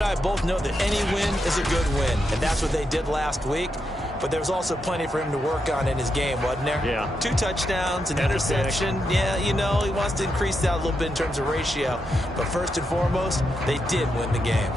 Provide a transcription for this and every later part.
I both know that any win is a good win, and that's what they did last week. But there was also plenty for him to work on in his game, wasn't there? Yeah. 2 touchdowns, an interception. Yeah, you know, he wants to increase that a little bit in terms of ratio. But first and foremost, they did win the game.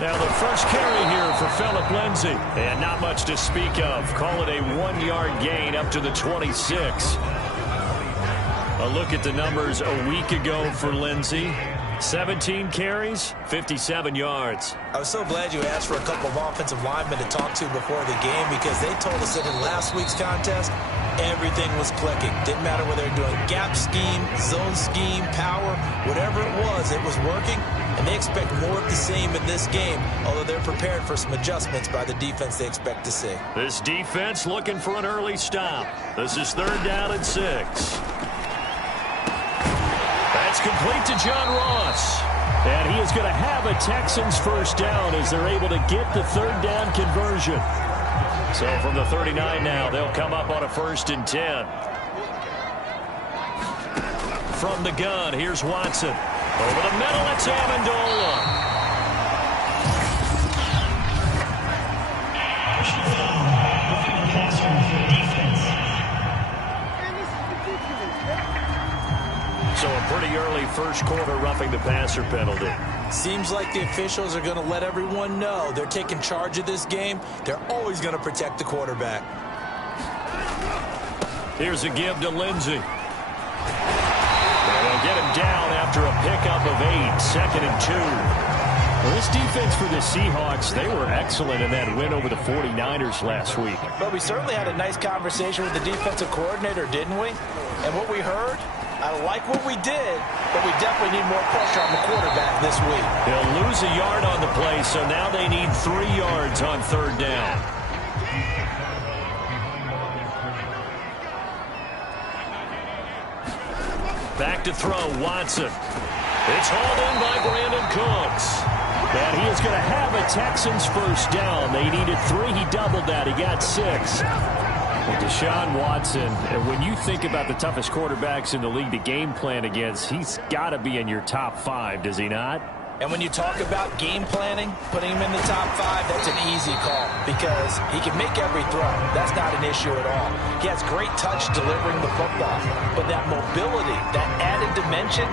Now the first carry here for Phillip Lindsay. And not much to speak of. Call it a 1-yard gain up to the 26. A look at the numbers a week ago for Lindsay. 17 carries, 57 yards. I was so glad you asked for a couple of offensive linemen to talk to before the game, because they told us that in last week's contest, everything was clicking. Didn't matter whether they were doing gap scheme, zone scheme, power, whatever it was working. And they expect more of the same in this game, although they're prepared for some adjustments by the defense they expect to see. This defense looking for an early stop. This is 3rd down and 6. That's complete to John Ross. And he is going to have a Texans first down as they're able to get the 3rd down conversion. So from the 39 now, they'll come up on a 1st and 10. From the gun, here's Watson. Over the middle, it's Amendola. So a pretty early first quarter roughing the passer penalty. Seems like the officials are going to let everyone know they're taking charge of this game. They're always going to protect the quarterback. Here's a give to Lindsay. They'll get him down after a pickup of 8, 2nd and 2. Well, this defense for the Seahawks, they were excellent in that win over the 49ers last week. But we certainly had a nice conversation with the defensive coordinator, didn't we? And what we heard, I like what we did, but we definitely need more pressure on the quarterback this week. They'll lose a yard on the play, so now they need 3 yards on 3rd down. Back to throw, Watson. It's hauled in by Brandon Cooks. And he is going to have a Texans first down. They needed 3. He doubled that. He got 6. Deshaun Watson, when you think about the toughest quarterbacks in the league to game plan against, he's got to be in your top 5, does he not? And when you talk about game planning, putting him in the top 5, that's an easy call because he can make every throw. That's not an issue at all. He has great touch delivering the football. But that mobility, that added dimension,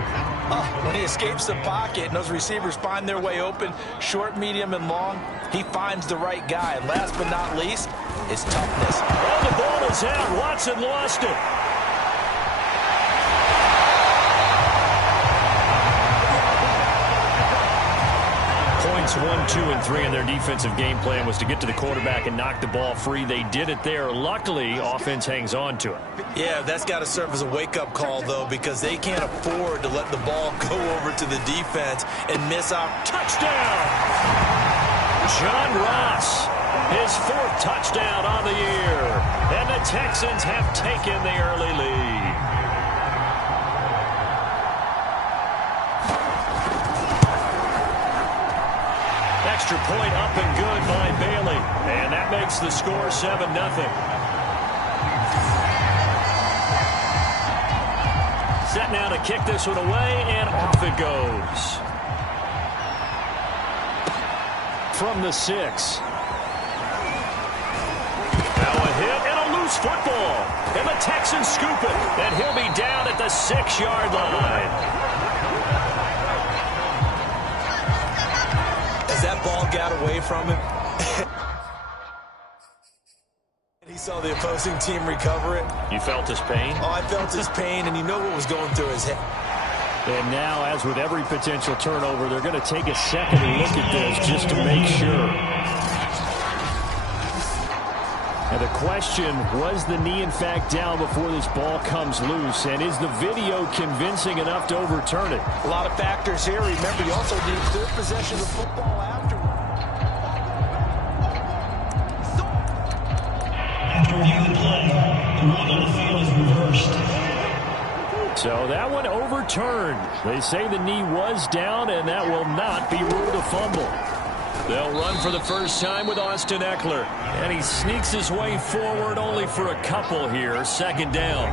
when he escapes the pocket and those receivers find their way open, short, medium, and long, he finds the right guy. And last but not least, his toughness. Oh, the ball is out. Watson lost it. Points 1, 2, and 3 in their defensive game plan was to get to the quarterback and knock the ball free. They did it there. Luckily, offense hangs on to it. Yeah, that's got to serve as a wake-up call, though, because they can't afford to let the ball go over to the defense and miss out. Touchdown! John Ross, his 4th touchdown on the year. And the Texans have taken the early lead. Extra point up and good by Bailey. And that makes the score 7-0. Set now to kick this one away, and off it goes. From the 6. Now a hit and a loose football. And the Texans scoop it. And he'll be down at the 6-yard line. As that ball got away from him, he saw the opposing team recover it. You felt his pain? Oh, I felt his pain, and you know what was going through his head. And now, as with every potential turnover, they're going to take a second look at this just to make sure. And the question, was the knee in fact down before this ball comes loose? And is the video convincing enough to overturn it? A lot of factors here. Remember, you also need good possession of football afterward. After review of the play, the rule on the field is reversed. So that one overturned. They say the knee was down, and that will not be ruled a fumble. They'll run for the first time with Austin Ekeler. And he sneaks his way forward only for a couple here. Second down.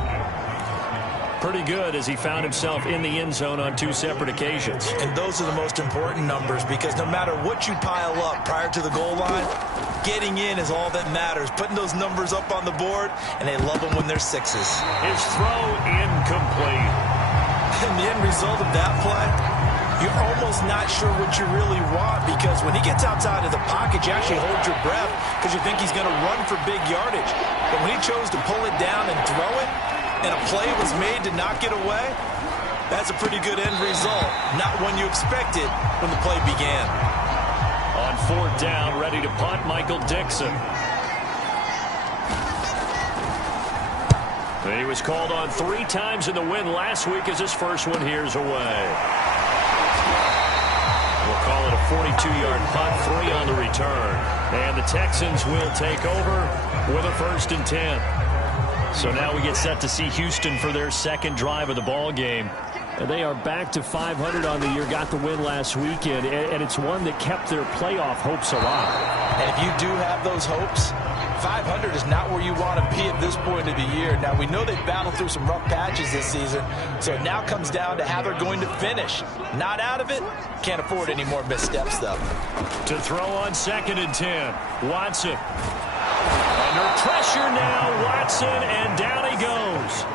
Pretty good as he found himself in the end zone on 2 separate occasions. And those are the most important numbers, because no matter what you pile up prior to the goal line, getting in is all that matters. Putting those numbers up on the board, and they love them when they're 6s. His throw incomplete. And the end result of that play, you're almost not sure what you really want, because when he gets outside of the pocket, you actually hold your breath because you think he's going to run for big yardage. But when he chose to pull it down and throw it, and a play was made to knock it away, that's a pretty good end result. Not one you expected when the play began. On 4th down, ready to punt, Michael Dixon. He was called on 3 times in the win last week as his first one here's away. We'll call it a 42-yard punt, 3 on the return. And the Texans will take over with a 1st and 10. So now we get set to see Houston for their second drive of the ball game. And they are back to 500 on the year, got the win last weekend, and it's one that kept their playoff hopes alive. And if you do have those hopes, 500 is not where you want to be at this point of the year. Now, we know they've battled through some rough patches this season, so it now comes down to how they're going to finish. Not out of it. Can't afford any more missteps, though. To throw on 2nd and 10, Watson. Under pressure now, Watson, and down he goes.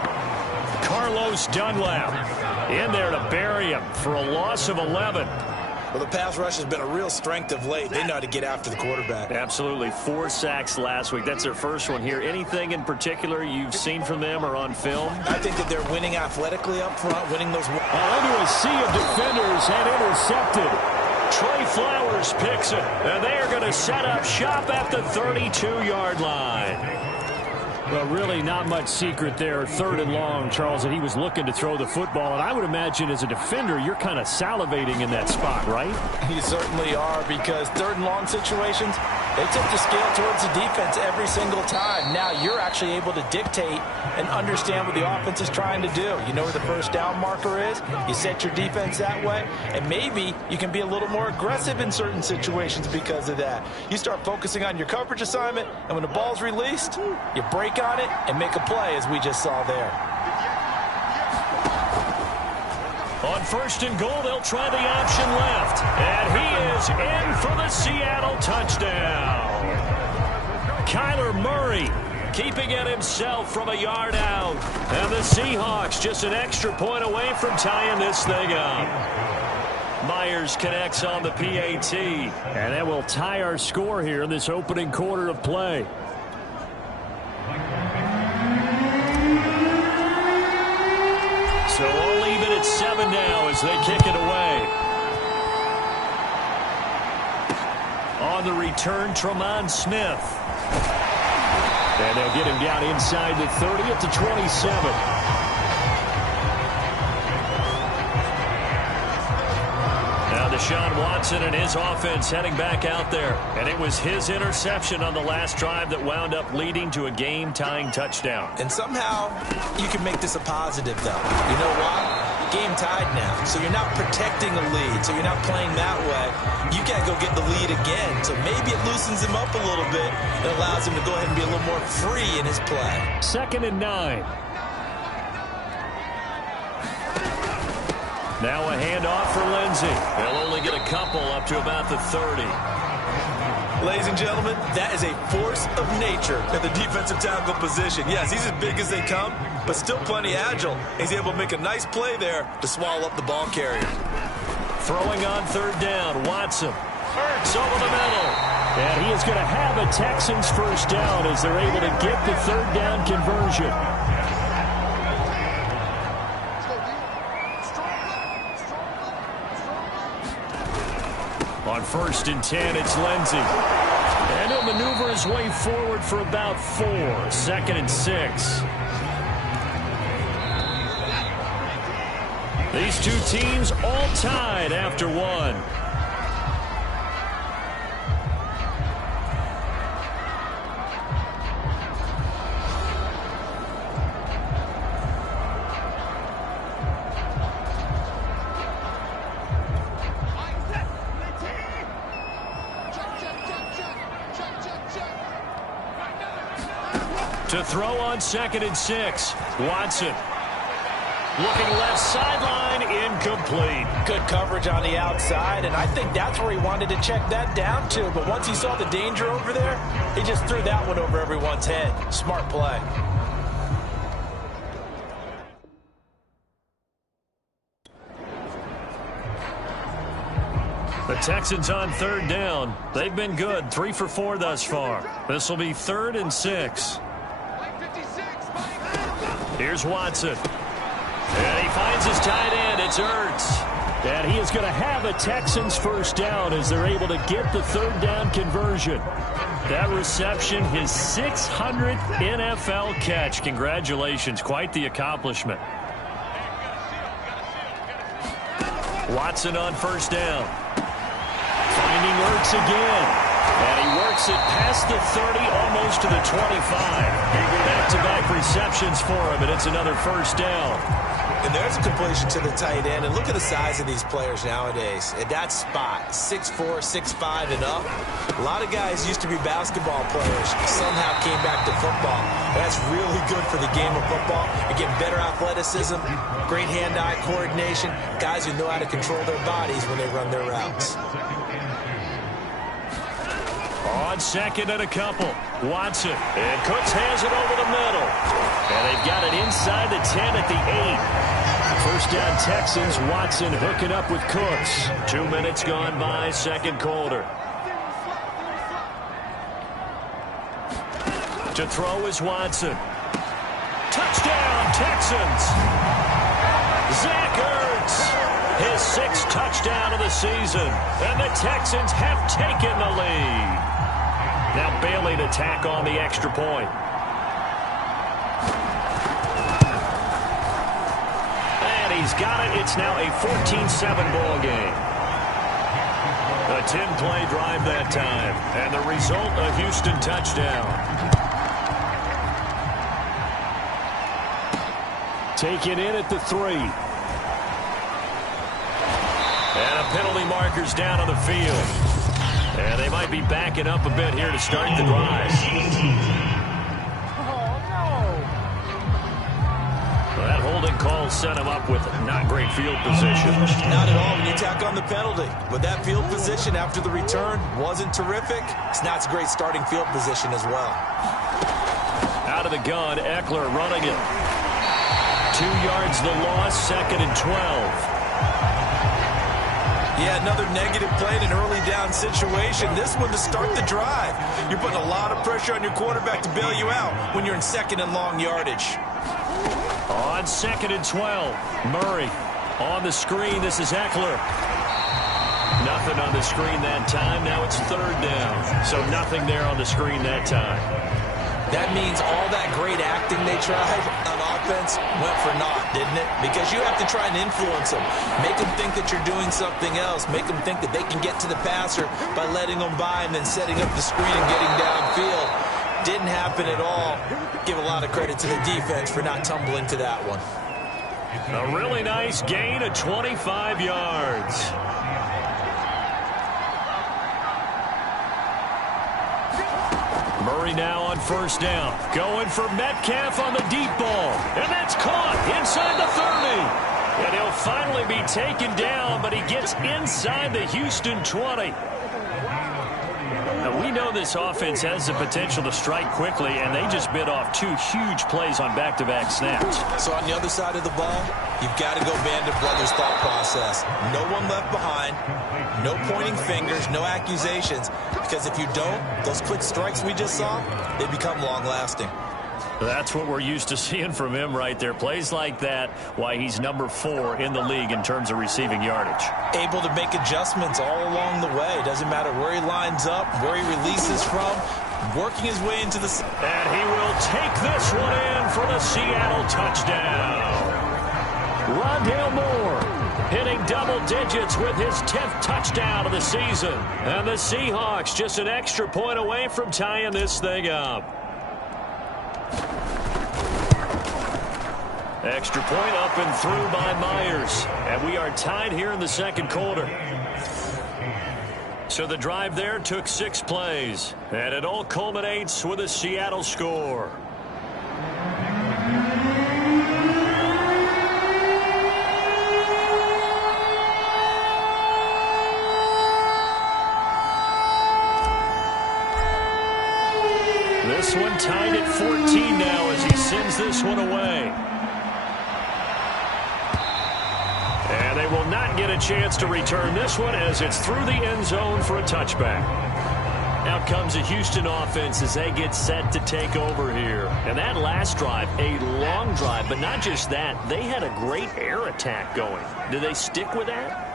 Carlos Dunlap in there to bury him for a loss of 11. Well, the pass rush has been a real strength of late. They know how to get after the quarterback. Absolutely. 4 sacks last week. That's their first one here. Anything in particular you've seen from them or on film? I think that they're winning athletically up front, winning those. Into a sea of defenders and intercepted. Trey Flowers picks it, and they are going to set up shop at the 32-yard line. Well, really not much secret there. 3rd and long, Charles, that he was looking to throw the football. And I would imagine as a defender, you're kind of salivating in that spot, right? You certainly are, because 3rd and long situations, they tip the scale towards the defense every single time. Now you're actually able to dictate and understand what the offense is trying to do. You know where the first down marker is. You set your defense that way, and maybe you can be a little more aggressive in certain situations because of that. You start focusing on your coverage assignment, and when the ball's released, you break on it and make a play, as we just saw there. On 1st and goal, they'll try the option left. And he is in for the Seattle touchdown. Kyler Murray keeping it himself from a yard out. And the Seahawks just an extra point away from tying this thing up. Myers connects on the PAT. And that will tie our score here in this opening quarter of play. So all even at 7 now as they kick it away. On the return, Tremon Smith. And they'll get him down inside the 30 at the 27. Now Deshaun Watson and his offense heading back out there. And it was his interception on the last drive that wound up leading to a game-tying touchdown. And somehow you can make this a positive, though. You know why? Game tied now. So you're not protecting a lead. So you're not playing that way. You can't go get the lead again. So maybe it loosens him up a little bit and allows him to go ahead and be a little more free in his play. 2nd and 9. Now a handoff for Lindsey. They'll only get a couple up to about the 30. Ladies and gentlemen, that is a force of nature at the defensive tackle position. Yes, he's as big as they come, but still plenty agile. He's able to make a nice play there to swallow up the ball carrier. Throwing on 3rd down, Watson. Hurts over the middle. And he is going to have a Texans first down as they're able to get the 3rd down conversion. On 1st and 10, it's Lindsey. And he'll maneuver his way forward for about 4. 2nd and 6. These two teams all tied after 1. To throw on 2nd and 6. Watson. Looking left sideline, incomplete. Good coverage on the outside, and I think that's where he wanted to check that down to. But once he saw the danger over there, he just threw that one over everyone's head. Smart play. The Texans on 3rd down. They've been good, 3 for 4 thus far. This will be 3rd and 6. Here's Watson. And he finds his tight end. It's Ertz. And he is going to have a Texans first down as they're able to get the 3rd down conversion. That reception, his 600th NFL catch. Congratulations. Quite the accomplishment. Watson on 1st down. Finding Ertz again. And he works it past the 30, almost to the 25. Back-to-back receptions for him, and it's another 1st down. And there's a completion to the tight end. And look at the size of these players nowadays. At that spot, 6'4", 6'5", and up. A lot of guys used to be basketball players. Somehow came back to football. That's really good for the game of football. You get better athleticism, great hand-eye coordination, guys who know how to control their bodies when they run their routes. On 2nd and a couple. Watson. And Cooks has it over the middle. And they've got it inside the 10 at the 8. First down Texans. Watson hooking up with Cooks. 2 minutes gone by, 2nd quarter. To throw is Watson. Touchdown, Texans. Zach Ertz. His 6th touchdown of the season. And the Texans have taken the lead. Now Bailey to tack on the extra point. And he's got it. It's now a 14-7 ball game. A 10-play drive that time. And the result, a Houston touchdown. Taken in at the 3. And a penalty marker's down on the field. And they might be backing up a bit here to start the drive. Well, that holding call set him up with not great field position. Not at all when you tack on the penalty. But that field position after the return wasn't terrific. It's not a great starting field position as well. Out of the gun, Eckler running it. 2 yards the loss, 2nd and 12. Yeah, another negative play in an early down situation. This one to start the drive. You're putting a lot of pressure on your quarterback to bail you out when you're in 2nd and long yardage. On 2nd and 12, Murray on the screen. This is Eckler. Nothing on the screen that time. Now it's 3rd down. So nothing there on the screen that time. That means all that great acting they tried on offense went for naught, didn't it? Because you have to try and influence them. Make them think that you're doing something else. Make them think that they can get to the passer by letting them by and then setting up the screen and getting downfield. Didn't happen at all. Give a lot of credit to the defense for not tumbling to that one. A really nice gain of 25 yards. Murray now on 1st down. Going for Metcalf on the deep ball. And that's caught inside the 30. And he'll finally be taken down, but he gets inside the Houston 20. Now, we know this offense has the potential to strike quickly, and they just bit off 2 huge plays on back-to-back snaps. So on the other side of the ball, you've got to go Band of Brothers thought process. No one left behind, no pointing fingers, no accusations, because if you don't, those quick strikes we just saw, they become long-lasting. That's what we're used to seeing from him right there. Plays like that, why he's number 4 in the league in terms of receiving yardage. Able to make adjustments all along the way. Doesn't matter where he lines up, where he releases from, working his way into the... And he will take this one in for the Seattle touchdown. Rondale Moore hitting double digits with his 10th touchdown of the season. And the Seahawks just an extra point away from tying this thing up. Extra point up and through by Myers. And we are tied here in the 2nd quarter. So the drive there took 6 plays. And it all culminates with a Seattle score. This one tied at 14 now as he sends this one away. And they will not get a chance to return this one as it's through the end zone for a touchback. Out comes a Houston offense as they get set to take over here. And that last drive, a long drive, but not just that. They had a great air attack going. Do they stick with that?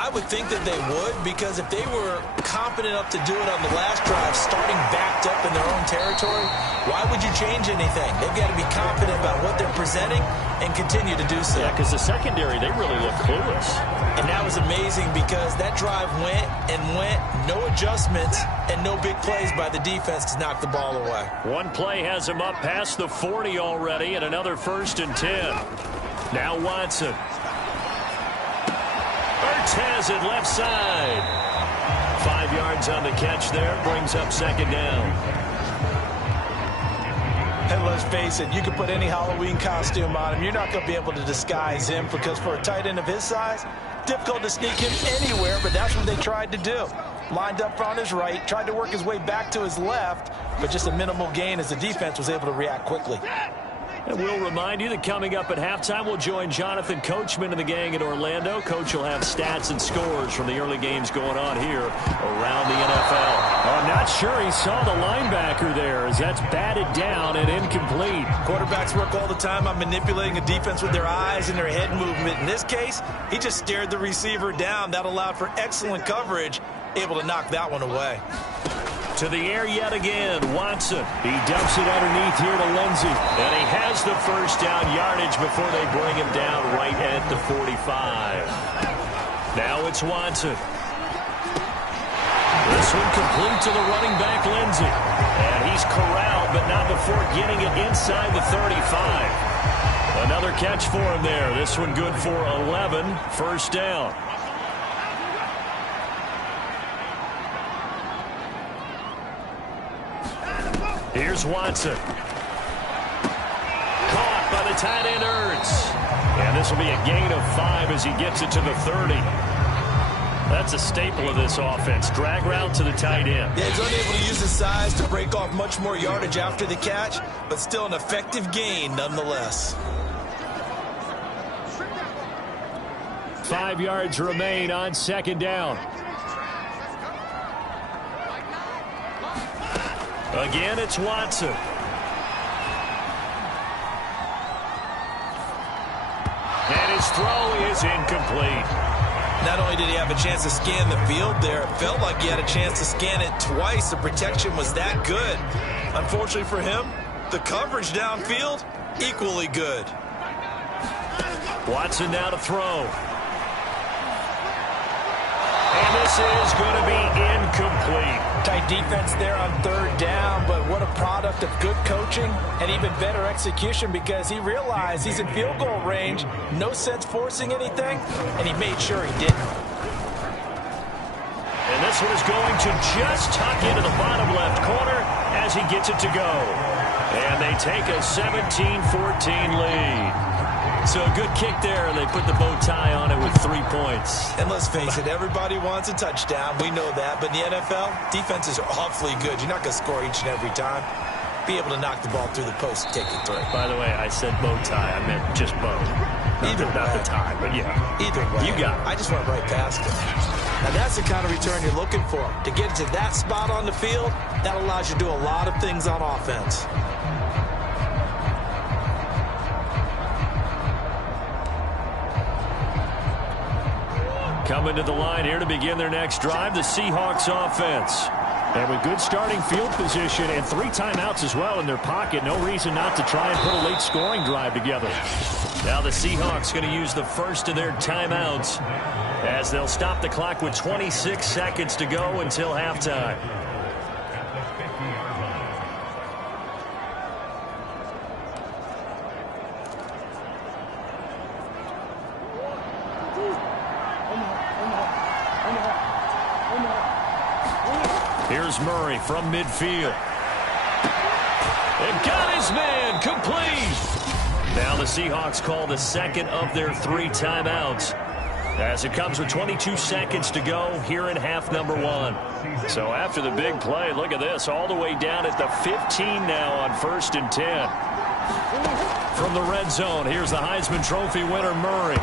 I would think that they would, because if they were confident enough to do it on the last drive, starting backed up in their own territory, why would you change anything? They've got to be confident about what they're presenting and continue to do so. Yeah, because the secondary, they really look clueless. And that was amazing because that drive went and went, no adjustments, and no big plays by the defense to knock the ball away. One play has him up past the 40 already, and another 1st and 10. Now Watson. Ertz has it left side. 5 yards on the catch there. Brings up 2nd down. And let's face it, you can put any Halloween costume on him. You're not going to be able to disguise him because for a tight end of his size, difficult to sneak him anywhere, but that's what they tried to do. Lined up on his right, tried to work his way back to his left, but just a minimal gain as the defense was able to react quickly. And we'll remind you that coming up at halftime, we'll join Jonathan Coachman and the gang in Orlando. Coach will have stats and scores from the early games going on here around the NFL. I'm not sure he saw the linebacker there as that's batted down and incomplete. Quarterbacks work all the time on manipulating a defense with their eyes and their head movement. In this case, he just stared the receiver down. That allowed for excellent coverage, able to knock that one away. To the air yet again, Watson. He dumps it underneath here to Lindsey. And he has the 1st down yardage before they bring him down right at the 45. Now it's Watson. This one complete to the running back, Lindsey. And he's corralled, but not before getting it inside the 35. Another catch for him there. This one good for 11. 1st down. Here's Watson. Caught by the tight end Ertz. And this will be a gain of 5 as he gets it to the 30. That's a staple of this offense. Drag route to the tight end. Yeah, he's unable to use his size to break off much more yardage after the catch, but still an effective gain nonetheless. 5 yards remain on 2nd down. Again, it's Watson. And his throw is incomplete. Not only did he have a chance to scan the field there, it felt like he had a chance to scan it twice. The protection was that good. Unfortunately for him, the coverage downfield, equally good. Watson now to throw. And this is going to be incomplete. Tight defense there on 3rd down, but what a product of good coaching and even better execution because he realized he's in field goal range, no sense forcing anything, and he made sure he didn't. And this one is going to just tuck into the bottom left corner as he gets it to go. And they take a 17-14 lead. So a good kick there, and they put the bow tie on it with 3 points. And let's face it, everybody wants a touchdown. We know that. But in the NFL, defenses are awfully good. You're not going to score each and every time. Be able to knock the ball through the post and take it through. By the way, I said bow tie. I meant just bow. Not the tie, but yeah. Either way. You got it. I just went right past it. And that's the kind of return you're looking for. To get to that spot on the field, that allows you to do a lot of things on offense. Coming to the line here to begin their next drive, the Seahawks offense. And with good starting field position and 3 timeouts as well in their pocket, no reason not to try and put a late scoring drive together. Now the Seahawks going to use the first of their timeouts as they'll stop the clock with 26 seconds to go until halftime. Here's Murray from midfield. And got his man complete. Now the Seahawks call the second of their 3 timeouts as it comes with 22 seconds to go here in half number one. So after the big play, look at this, all the way down at the 15 now on 1st and 10. From the red zone, here's the Heisman Trophy winner, Murray.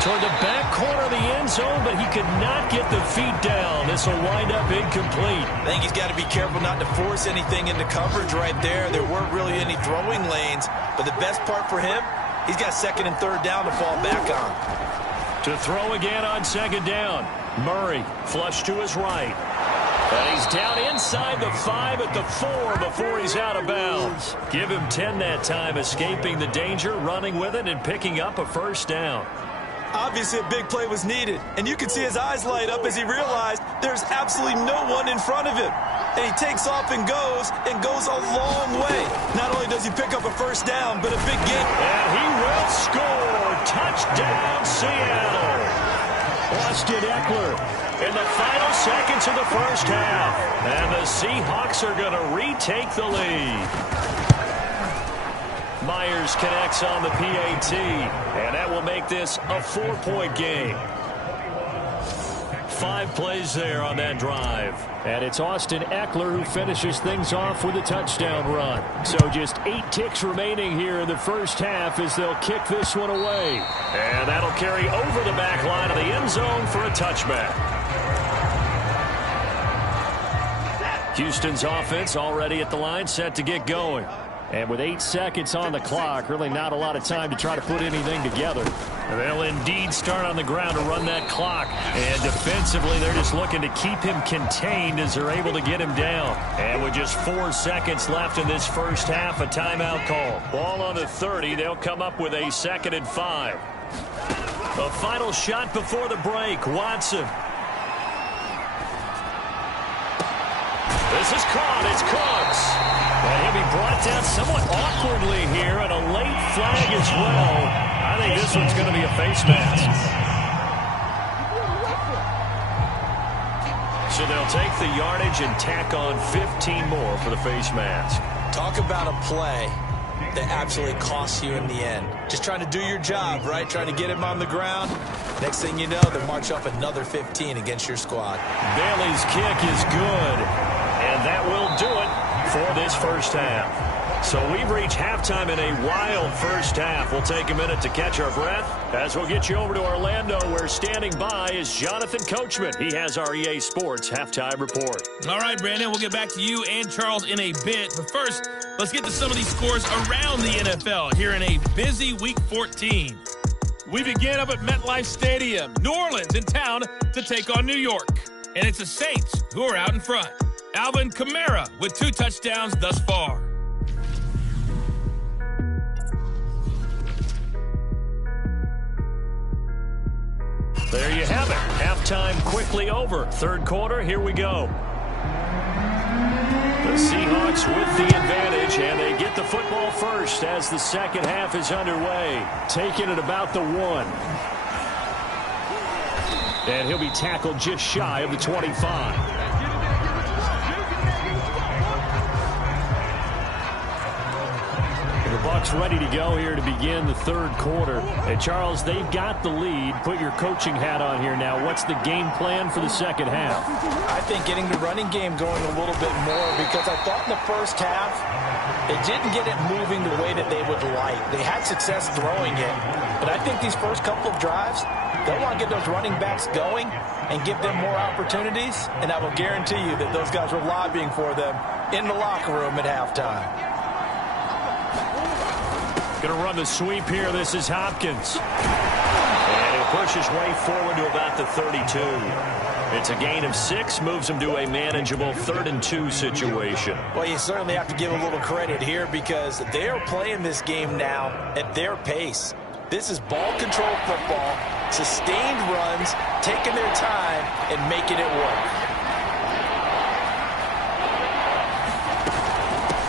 Toward the back corner of the end zone, but he could not get the feet down. This will wind up incomplete. I think he's got to be careful not to force anything into coverage right there. There weren't really any throwing lanes, but the best part for him, he's got 2nd and 3rd down to fall back on. To throw again on 2nd down. Murray flush to his right. And he's down inside the 5 at the 4 before he's out of bounds. Give him 10 that time, escaping the danger, running with it, and picking up a 1st down. Obviously, a big play was needed, and you can see his eyes light up as he realized there's absolutely no one in front of him. And he takes off and goes a long way. Not only does he pick up a 1st down, but a big gain. And he will score. Touchdown, Seattle. Austin Ekeler in the final seconds of the 1st half. And the Seahawks are going to retake the lead. Myers connects on the PAT, and that will make this a 4-point game. 5 plays there on that drive. And it's Austin Ekeler who finishes things off with a touchdown run. So just 8 ticks remaining here in the 1st half as they'll kick this one away. And that'll carry over the back line of the end zone for a touchback. Houston's offense already at the line, set to get going. And with 8 seconds on the clock, really not a lot of time to try to put anything together. They'll indeed start on the ground to run that clock. And defensively, they're just looking to keep him contained as they're able to get him down. And with just 4 seconds left in this 1st half, a timeout call. Ball on the 30. They'll come up with a 2nd and 5. The final shot before the break. Watson. This is caught. It's Cooks. And he'll be brought down somewhat awkwardly here, and a late flag as well. I think this one's going to be a face mask. So they'll take the yardage and tack on 15 more for the face mask. Talk about a play that absolutely costs you in the end. Just trying to do your job, right? Trying to get him on the ground. Next thing you know, they march up another 15 against your squad. Bailey's kick is good, and that will do it for this 1st half. So we've reached halftime in a wild 1st half. We'll take a minute to catch our breath as we'll get you over to Orlando, where standing by is Jonathan Coachman. He has our EA Sports halftime report. All right, Brandon, we'll get back to you and Charles in a bit. But first, let's get to some of these scores around the NFL here in a busy Week 14. We begin up at MetLife Stadium. New Orleans in town to take on New York. And it's the Saints who are out in front. Alvin Kamara with 2 touchdowns thus far. There you have it. Halftime quickly over. 3rd quarter, here we go. The Seahawks with the advantage, and they get the football first as the 2nd half is underway. Taking it about the 1. And he'll be tackled just shy of the 25. The Bucs ready to go here to begin the 3rd quarter. And Charles, they've got the lead. Put your coaching hat on here now. What's the game plan for the 2nd half? I think getting the running game going a little bit more, because I thought in the 1st half they didn't get it moving the way that they would like. They had success throwing it, but I think these first couple of drives, they'll want to get those running backs going and give them more opportunities, and I will guarantee you that those guys were lobbying for them in the locker room at halftime. Going to run the sweep here. This is Hopkins. And he'll push his way forward to about the 32. It's a gain of 6, moves him to a manageable 3rd and 2 situation. Well, you certainly have to give a little credit here, because they are playing this game now at their pace. This is ball control football, sustained runs, taking their time and making it work.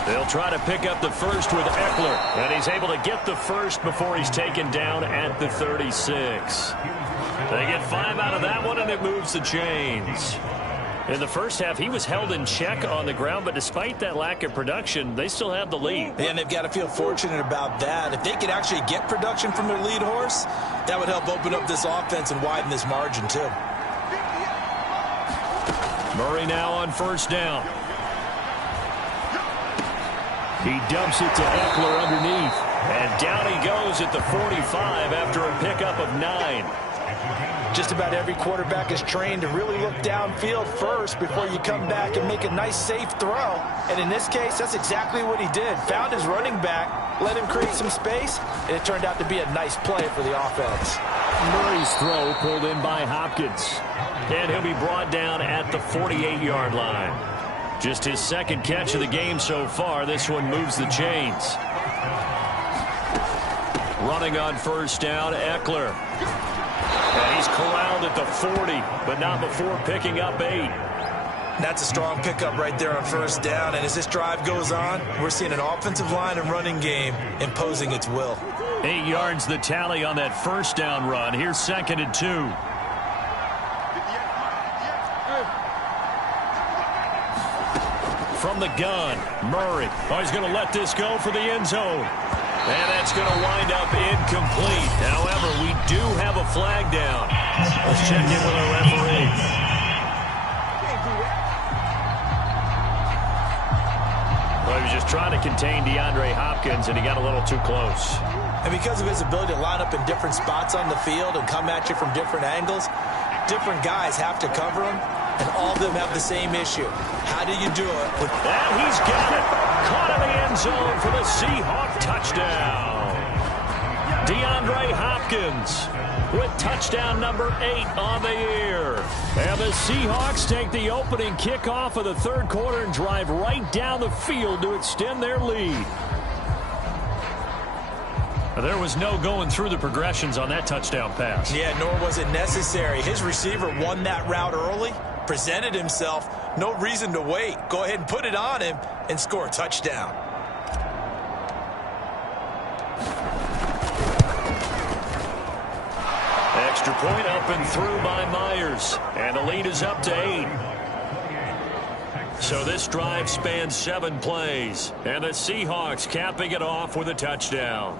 They'll try to pick up the first with Ekeler, and he's able to get the first before he's taken down at the 36. They get 5 out of that one, and it moves the chains. In the first half, he was held in check on the ground, but despite that lack of production, they still have the lead. And they've got to feel fortunate about that. If they could actually get production from their lead horse, that would help open up this offense and widen this margin too. Murray now on first down. He dumps it to Eckler underneath. And down he goes at the 45 after a pickup of 9. Just about every quarterback is trained to really look downfield first before you come back and make a nice, safe throw. And in this case, that's exactly what he did. Found his running back, let him create some space, and it turned out to be a nice play for the offense. Murray's throw pulled in by Hopkins. And he'll be brought down at the 48-yard line. Just his second catch of the game so far. This one moves the chains. Running on first down, Eckler. And he's corralled at the 40, but not before picking up 8. That's a strong pickup right there on first down. And as this drive goes on, we're seeing an offensive line and running game imposing its will. 8 yards the tally on that first down run. Here's 2nd and 2. From the gun, Murray. Oh, he's going to let this go for the end zone. And that's going to wind up incomplete. However, we do have a flag down. Let's check in with our referee. Well, he was just trying to contain DeAndre Hopkins, and he got a little too close. And because of his ability to line up in different spots on the field and come at you from different angles, different guys have to cover him, and all of them have the same issue. How do you do it? And he's got it. Caught in the end zone for the Seahawk touchdown. DeAndre Hopkins with touchdown number 8 on the year. And the Seahawks take the opening kickoff of the third quarter and drive right down the field to extend their lead. There was no going through the progressions on that touchdown pass. Yeah, nor was it necessary. His receiver won that route early, presented himself, no reason to wait. Go ahead and put it on him and score a touchdown. Extra point up and through by Myers. And the lead is up to 8. So this drive spans 7 plays. And the Seahawks capping it off with a touchdown.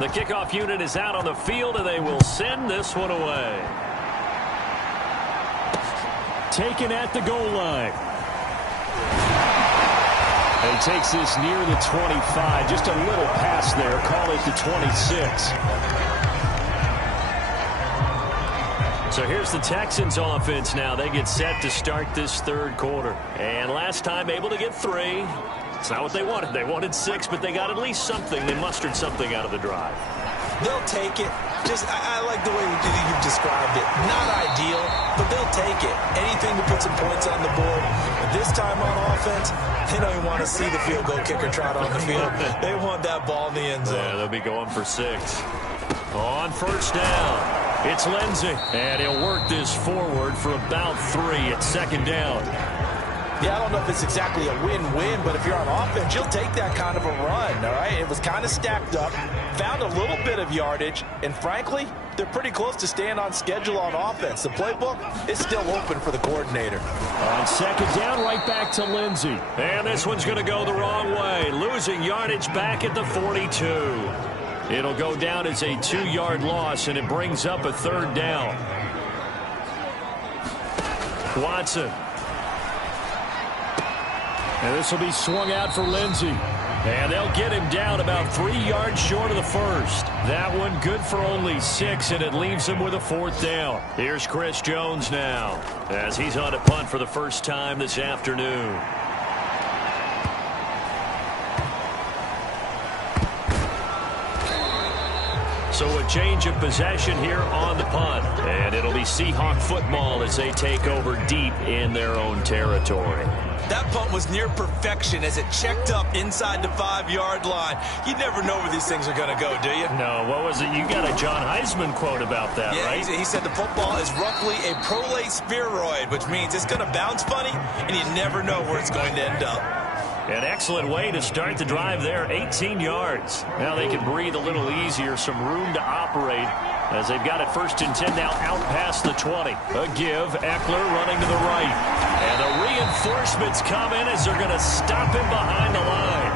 The kickoff unit is out on the field, and they will send this one away. Taken at the goal line. And he takes this near the 25. Just a little pass there. Call it the 26. So here's the Texans offense now. They get set to start this third quarter. And last time able to get 3. It's not what they wanted. They wanted 6, but they got at least something. They mustered something out of the drive. They'll take it. I like the way you've described it. Not ideal, but they'll take it. Anything to put some points on the board. But this time on offense, they don't even want to see the field goal kicker trot on the field. They want that ball in the end zone. Yeah, they'll be going for 6. On first down, it's Lindsey. And he'll work this forward for about 3 at 2nd down. Yeah, I don't know if it's exactly a win-win, but if you're on offense, you'll take that kind of a run, all right? It was kind of stacked up, found a little bit of yardage, and frankly, they're pretty close to staying on schedule on offense. The playbook is still open for the coordinator. On 2nd down, right back to Lindsey. And this one's going to go the wrong way, losing yardage back at the 42. It'll go down as a 2-yard loss, and it brings up a 3rd down. Watson. And this will be swung out for Lindsey. And they'll get him down about 3 yards short of the first. That one good for only 6, and it leaves him with a 4th down. Here's Chris Jones now, as he's on a punt for the first time this afternoon. So a change of possession here on the punt. And it'll be be Seahawk football as they take over deep in their own territory. That punt was near perfection as it checked up inside the 5-yard line. You never know where these things are going to go, do you? No, what was it? You got a John Heisman quote about that, right? He said the football is roughly a prolate spheroid, which means it's going to bounce funny, and you never know where it's going to end up. An excellent way to start the drive there, 18 yards. Now they can breathe a little easier, some room to operate as they've got it 1st and 10 now out past the 20. A give, Eckler running to the right. And the reinforcements come in as they're going to stop him behind the line.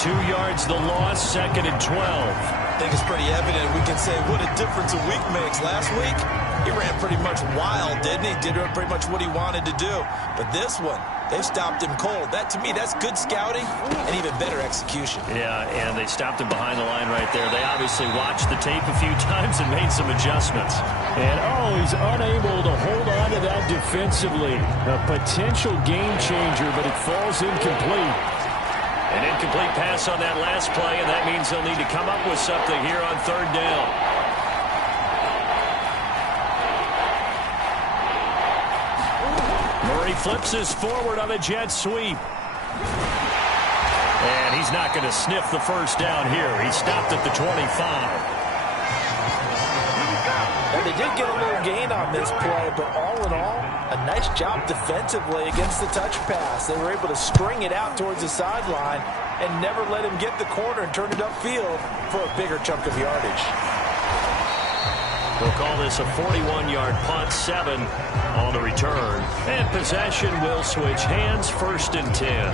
2 yards the loss, 2nd and 12. I think it's pretty evident. We can say what a difference a week makes. Last week, he ran pretty much wild, didn't he? Did pretty much what he wanted to do. But this one, they've stopped him cold. That, to me, that's good scouting and even better execution. Yeah, and they stopped him behind the line right there. They obviously watched the tape a few times and made some adjustments. And, he's unable to hold on to that defensively. A potential game changer, but it falls incomplete. An incomplete pass on that last play, and that means they'll need to come up with something here on 3rd down. Murray flips this forward on a jet sweep. And he's not going to sniff the 1st down here. He stopped at the 25. And they did get a little gain on this play, but all in all, a nice job defensively against the touch pass. They were able to string it out towards the sideline and never let him get the corner and turn it upfield for a bigger chunk of yardage. We'll call this a 41-yard punt, 7 on the return. And possession will switch hands, 1st and 10.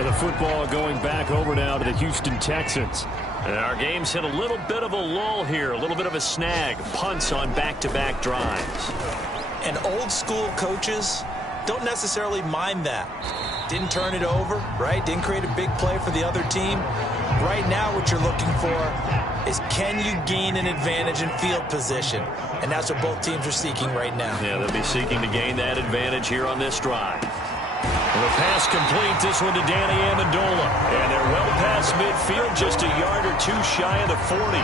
And the football going back over now to the Houston Texans. And our game's hit a little bit of a lull here, a little bit of a snag. Punts on back-to-back drives. And old-school coaches don't necessarily mind that. Didn't turn it over, right? Didn't create a big play for the other team. Right now what you're looking for is can you gain an advantage in field position? And that's what both teams are seeking right now. Yeah, they'll be seeking to gain that advantage here on this drive. And the pass complete, this one to Danny Amendola. And they're well past midfield, just a yard or two shy of the 40.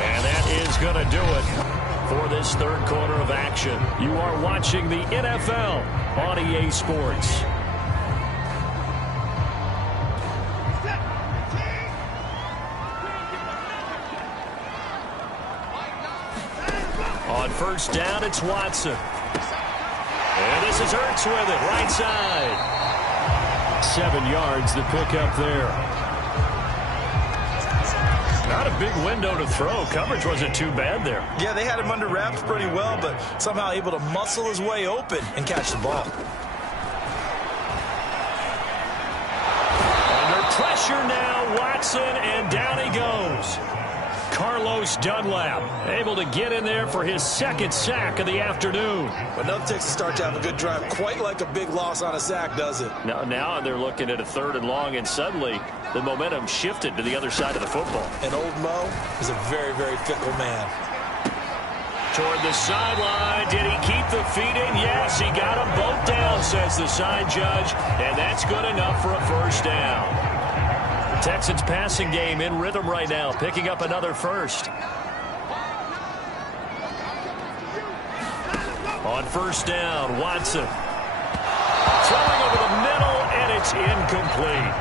And that is going to do it for this 3rd quarter of action. You are watching the NFL on EA Sports. On 1st down, it's Watson. And this is Hurts with it, right side. 7 yards, the pickup there. Not a big window to throw. Coverage wasn't too bad there. Yeah, they had him under wraps pretty well, but somehow able to muscle his way open and catch the ball. Under pressure now, Watson, and down he goes. Carlos Dunlap able to get in there for his 2nd sack of the afternoon. But nothing takes a start to have a good drive quite like a big loss on a sack, does it? Now they're looking at a 3rd and long, and suddenly the momentum shifted to the other side of the football. And old Mo is a very, very fickle man. Toward the sideline, did he keep the feet in? Yes, he got them both down, says the side judge, and that's good enough for a 1st down. Texans passing game in rhythm right now, picking up another 1st. On 1st down, Watson. Throwing over the middle, and it's incomplete.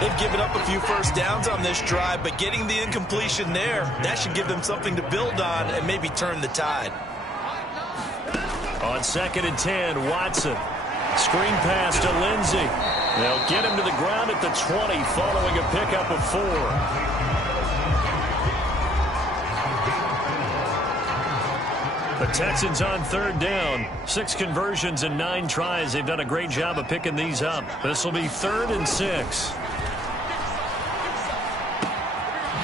They've given up a few 1st downs on this drive, but getting the incompletion there, that should give them something to build on and maybe turn the tide. On 2nd and 10, Watson. Screen pass to Lindsey. They'll get him to the ground at the 20 following a pickup of 4. The Texans on 3rd down. 6 conversions and 9 tries. They've done a great job of picking these up. This will be 3rd and 6.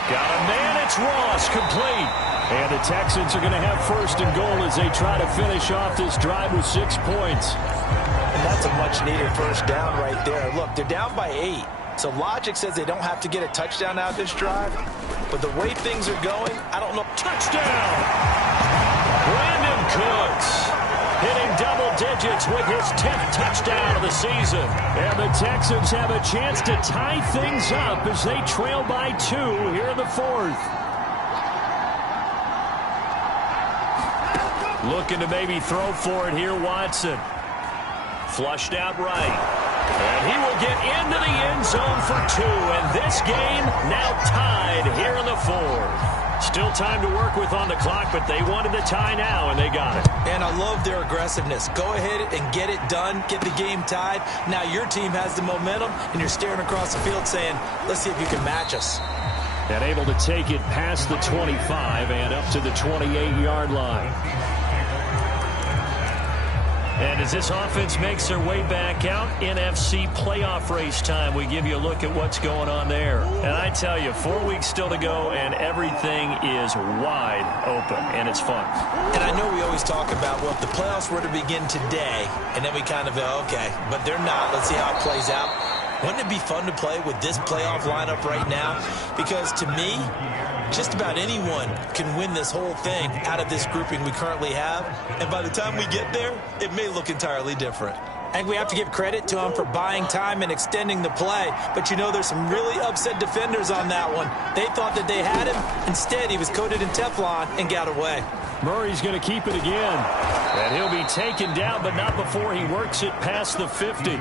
Got a man. It's Ross, complete. And the Texans are going to have 1st and goal as they try to finish off this drive with 6 points. And that's a much-needed 1st down right there. Look, they're down by 8. So logic says they don't have to get a touchdown out of this drive. But the way things are going, I don't know. Touchdown! Brandon Cooks hitting double digits with his 10th touchdown of the season. And the Texans have a chance to tie things up as they trail by 2 here in the 4th. Looking to maybe throw for it here, Watson. Flushed out right. And he will get into the end zone for 2. And this game now tied here in the 4th. Still time to work with on the clock, but they wanted the tie now, and they got it. And I love their aggressiveness. Go ahead and get it done. Get the game tied. Now your team has the momentum, and you're staring across the field saying, let's see if you can match us. And able to take it past the 25 and up to the 28-yard line. And as this offense makes their way back out, NFC playoff race time, we give you a look at what's going on there. And I tell you, 4 weeks still to go, and everything is wide open, and it's fun. And I know we always talk about, well, if the playoffs were to begin today, and then we kind of go, okay, but they're not. Let's see how it plays out. Wouldn't it be fun to play with this playoff lineup right now? Because to me, just about anyone can win this whole thing out of this grouping we currently have. And by the time we get there, it may look entirely different. I think we have to give credit to him for buying time and extending the play. But, you know, there's some really upset defenders on that one. They thought that they had him. Instead, he was coated in Teflon and got away. Murray's going to keep it again. And he'll be taken down, but not before he works it past the 50.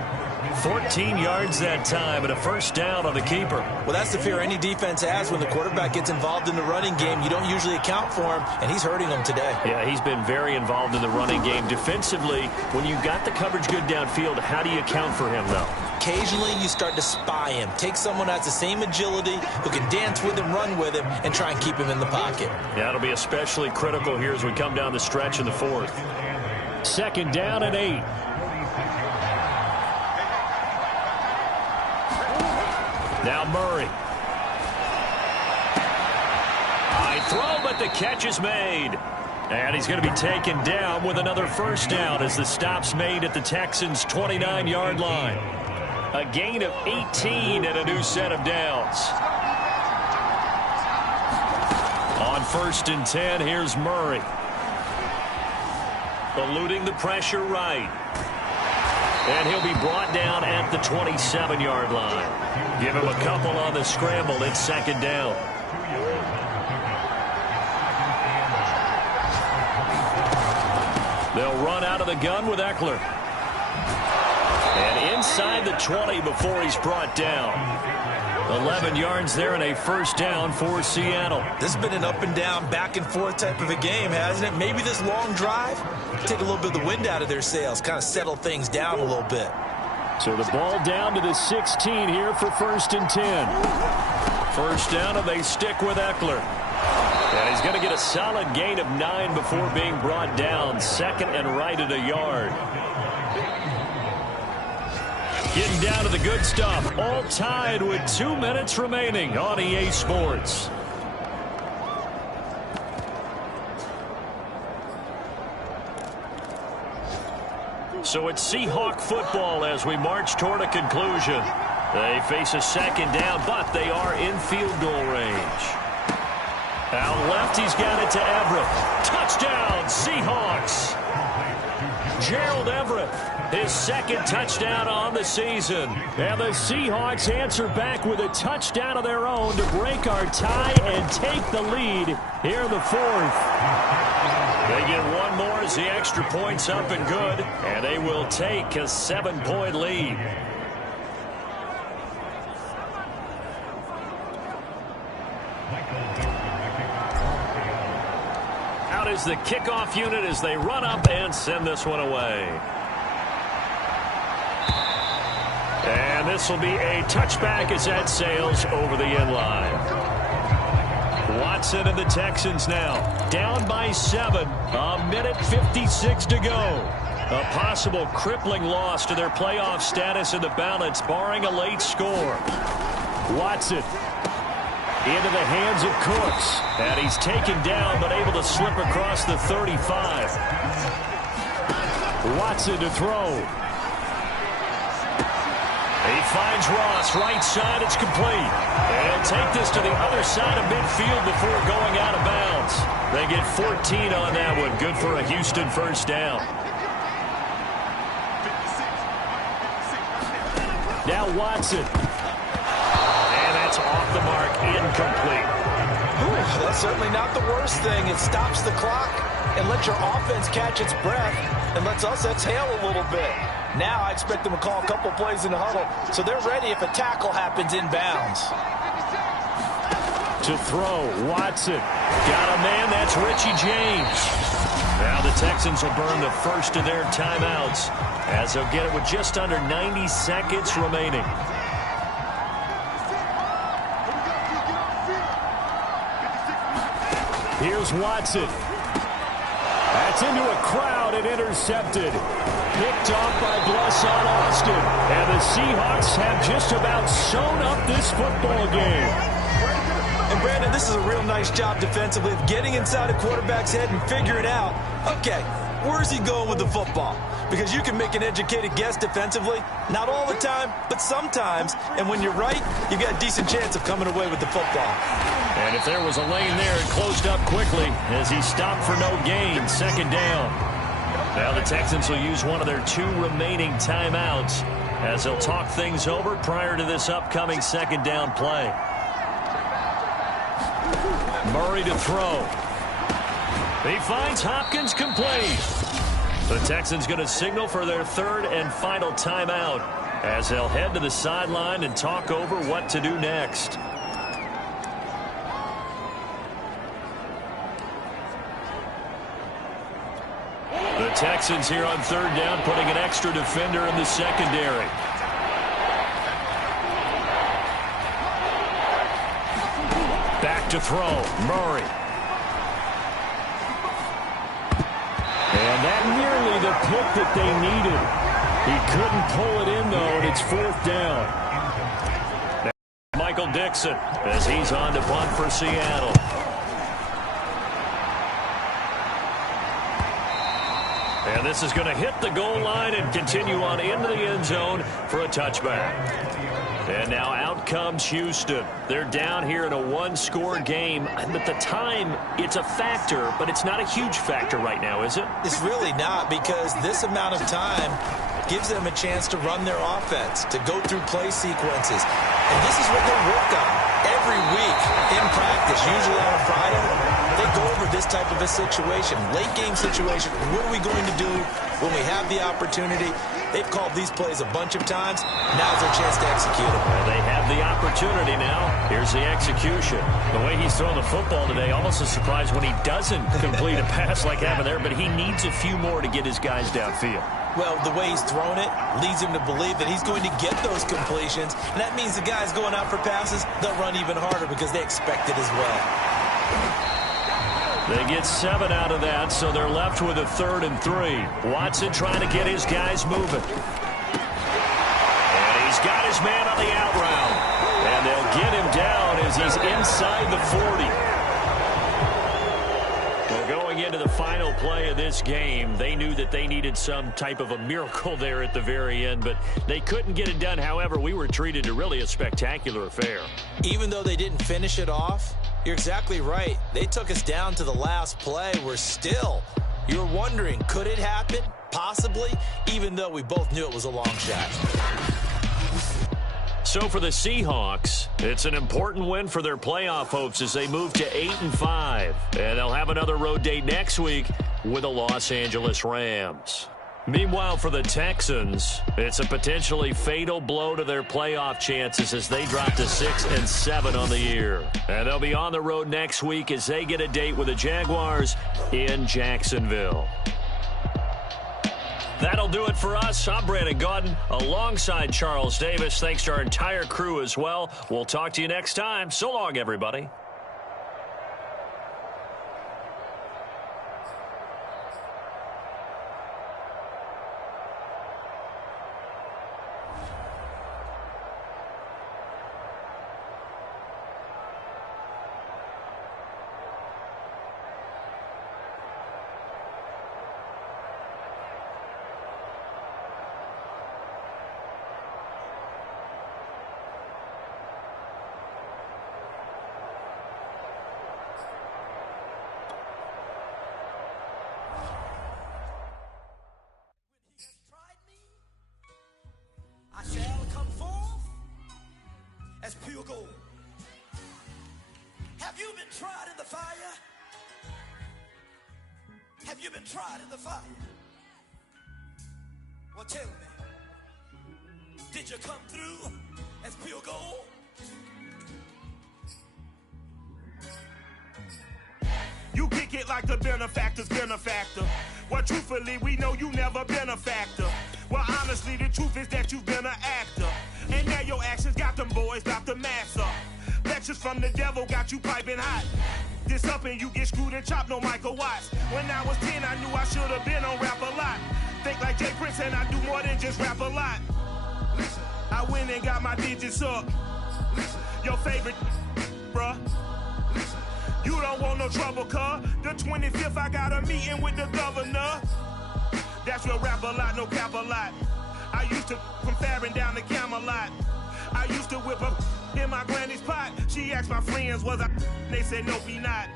14 yards that time and a first down on the keeper. Well, that's the fear any defense has when the quarterback gets involved in the running game. You don't usually account for him, and he's hurting them today. Yeah, he's been very involved in the running game. Defensively, when you've got the coverage good downfield, how do you account for him, though? Occasionally, you start to spy him. Take someone who has the same agility, who can dance with him, run with him, and try and keep him in the pocket. Yeah, it'll be especially critical here as we come down the stretch in the 4th. 2nd down and 8. Now Murray. High throw, but the catch is made. And he's going to be taken down with another first down as the stop's made at the Texans' 29-yard line. A gain of 18 and a new set of downs. On 1st and 10, here's Murray. Eluding the pressure right. And he'll be brought down at the 27-yard line. Give him a couple on the scramble. It's 2nd down. They'll run out of the gun with Eckler. And inside the 20 before he's brought down. 11 yards there and a first down for Seattle. This has been an up and down, back and forth type of a game, hasn't it? Maybe this long drive take a little bit of the wind out of their sails, kind of settle things down a little bit. So the ball down to the 16 here for 1st and 10. First down, and they stick with Eckler. And he's going to get a solid gain of 9 before being brought down. 2nd and right at a yard. Getting down to the good stuff. All tied with 2 minutes remaining on EA Sports. So it's Seahawk football as we march toward a conclusion. They face a 2nd down, but they are in field goal range. Out left, he's got it to Everett. Touchdown, Seahawks. Gerald Everett, his 2nd touchdown on the season. And the Seahawks answer back with a touchdown of their own to break our tie and take the lead here in the 4th. They get one more as the extra point's up and good, and they will take a 7-point lead. Out is the kickoff unit as they run up and send this one away. And this will be a touchback as that sails over the end line. Watson and the Texans now down by 7. A minute 56 to go. A possible crippling loss to their playoff status in the balance, barring a late score. Watson into the hands of Cooks. And he's taken down but able to slip across the 35. Watson to throw. He finds Ross, right side, it's complete. And he'll take this to the other side of midfield before going out of bounds. They get 14 on that one, good for a Houston first down. Now Watson. And that's off the mark, incomplete. Ooh, that's certainly not the worst thing. It stops the clock and lets your offense catch its breath and lets us exhale a little bit. Now I expect them to call a couple plays in the huddle, so they're ready if a tackle happens inbounds. To throw, Watson. Got a man, that's Richie James. Now the Texans will burn the first of their timeouts as they'll get it with just under 90 seconds remaining. Here's Watson. That's into a crowd and intercepted. Picked off by Blesson Austin. And the Seahawks have just about sewn up this football game. And Brandon, this is a real nice job defensively of getting inside a quarterback's head and figuring out, okay, where's he going with the football? Because you can make an educated guess defensively, not all the time, but sometimes. And when you're right, you've got a decent chance of coming away with the football. And if there was a lane there, it closed up quickly as he stopped for no gain. Second down. Now the Texans will use one of their 2 remaining timeouts as they'll talk things over prior to this upcoming second down play. Murray to throw. He finds Hopkins complete. The Texans going to signal for their 3rd and final timeout as they'll head to the sideline and talk over what to do next. The Texans here on 3rd down putting an extra defender in the secondary. Back to throw, Murray. And that nearly the pick that they needed. He couldn't pull it in, though, and it's 4th down. Now, Michael Dixon as he's on to punt for Seattle. And this is going to hit the goal line and continue on into the end zone for a touchback. And now out comes Houston. They're down here in a 1-score game. But the time, it's a factor, but it's not a huge factor right now, is it? It's really not, because this amount of time gives them a chance to run their offense, to go through play sequences. And this is what they worked on every week in practice, usually on a Friday. They go over this type of a situation, late game situation. What are we going to do when we have the opportunity? They've called these plays a bunch of times. Now's their chance to execute them. Well, they have the opportunity now. Here's the execution. The way he's throwing the football today, almost a surprise when he doesn't complete a pass like happened there, but he needs a few more to get his guys downfield. Well, the way he's thrown it leads him to believe that he's going to get those completions. And that means the guys going out for passes, they'll run even harder because they expect it as well. They get 7 out of that, so they're left with a 3rd and 3. Watson trying to get his guys moving. And he's got his man on the out route. And they'll get him down as he's inside the 40. Well, going into the final play of this game, they knew that they needed some type of a miracle there at the very end, but they couldn't get it done. However, we were treated to really a spectacular affair. Even though they didn't finish it off, you're exactly right. They took us down to the last play. We're still, you're wondering, could it happen? Possibly, even though we both knew it was a long shot. So for the Seahawks, it's an important win for their playoff hopes as they move to 8-5. And they'll have another road date next week with the Los Angeles Rams. Meanwhile, for the Texans, it's a potentially fatal blow to their playoff chances as they drop to 6-7 on the year. And they'll be on the road next week as they get a date with the Jaguars in Jacksonville. That'll do it for us. I'm Brandon Gaudin alongside Charles Davis. Thanks to our entire crew as well. We'll talk to you next time. So long, everybody. pure gold. Have you been tried in the fire? Have you been tried in the fire? Well, tell me, did you come through as pure gold? You kick it like the benefactor's benefactor. Well, truthfully, we know you never been a factor. Well, honestly, the truth is that you've been an actor. And now your actions got them boys about to mass up. Lectures from the devil got you piping hot. This up and you get screwed and chopped, no Michael Watts. When I was 10, I knew I should have been on Rap a Lot. Think like Jay Prince and I do more than just rap a lot. I went and got my digits up. Your favorite, bruh. You don't want no trouble, cuz. The 25th, I got a meeting with the governor. That's real Rap a Lot, no cap a lot. I used to from Farron down to Camelot. I used to whip up in my granny's pot. She asked my friends, was I? They said, no, be not.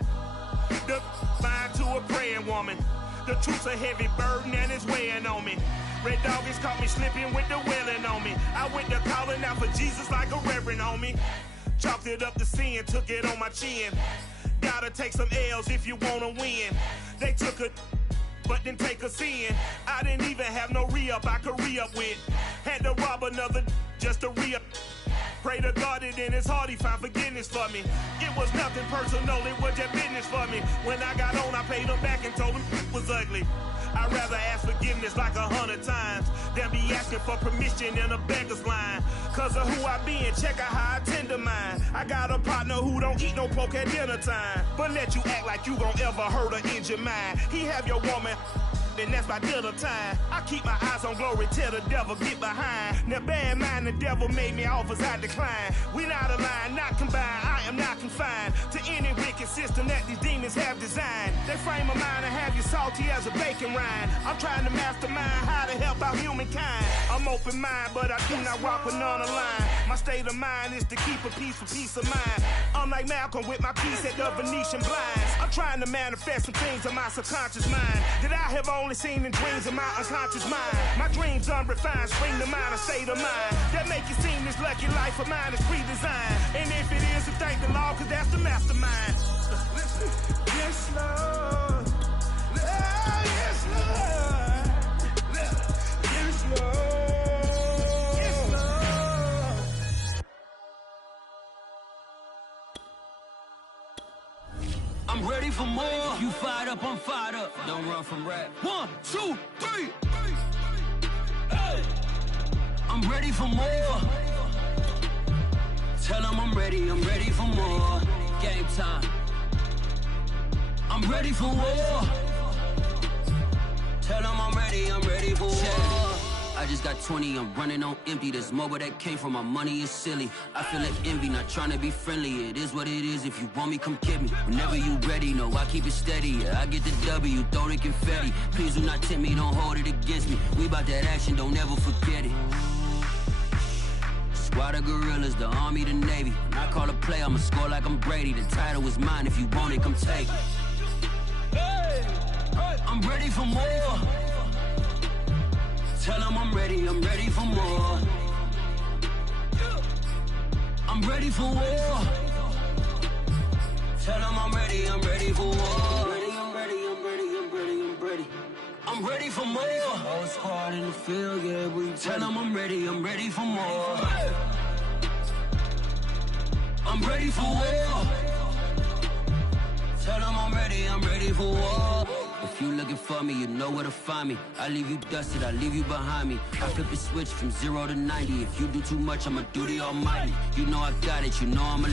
The fine to a praying woman. The truth's a heavy burden and it's weighing on me. Red Doggies caught me slipping with the wailing on me. I went to calling out for Jesus like a reverend on me. Chalked it up to sin, took it on my chin. Gotta take some L's if you wanna win. They took a but didn't take a sin. I didn't even have no re-up I could re-up with. Had to rob another just to re-up. Pray to God that in his heart he found forgiveness for me. It was nothing personal, it was just business for me. When I got on, I paid him back and told him it was ugly. I'd rather ask forgiveness like 100 times than be asking for permission in a beggar's line. Cause of who I be and check out how I tend to mine. I got a partner who don't eat no pork at dinner time, but let you act like you gon' ever hurt or injure mine. He have your woman, and that's by dinner time. I keep my eyes on glory till the devil get behind. Now bear in mind the devil made me offers I decline. We not aligned, not combined, I am not confined to any wicked system that these demons have designed. They frame a mind and have you salty as a bacon rind. I'm trying to mastermind how to help out humankind. I'm open mind, but I do not walk with none aligned. My state of mind is to keep a peace for peace of mind. Unlike Malcolm with my piece at the Venetian blinds. I'm trying to manifest some things in my subconscious mind that I have only seen in dreams in my unconscious mind. My dreams unrefined, spring to mind, a state of mind that make it seem this lucky life of mine is pre-designed. And if it is, then thank the Lord, cause that's the mastermind. Yes, Lord. Yes, Lord. Yes, Lord. Yes, Lord. I'm ready for more. You fired up, I'm fired up. Don't run from rap. 1, 2, 3. Hey. I'm ready for more. Tell them I'm ready for more. Game time. I'm ready for war. Tell them I'm ready for war. I just got 20, I'm running on empty. This mobile that came from my money is silly. I feel like envy, not trying to be friendly. It is what it is, if you want me, come get me. Whenever you ready, no, I keep it steady. Yeah, I get the W, throw the confetti. Please do not tempt me, don't hold it against me. We about that action, don't ever forget it. Squad of gorillas, the army, the navy. When I call a play, I'ma score like I'm Brady. The title is mine, if you want it, come take it. I'm ready for more. Tell them I'm ready for more. I'm ready for war. Tell them I'm ready for war. I'm ready for more. Whole squad in the field, yeah, we tell them I'm ready for more. I'm ready for war. Tell them I'm ready for war. If you looking for me, you know where to find me. I leave you dusted, I leave you behind me. I flip a switch from 0 to 90. If you do too much, I'ma do the almighty. You know I got it, you know I'm a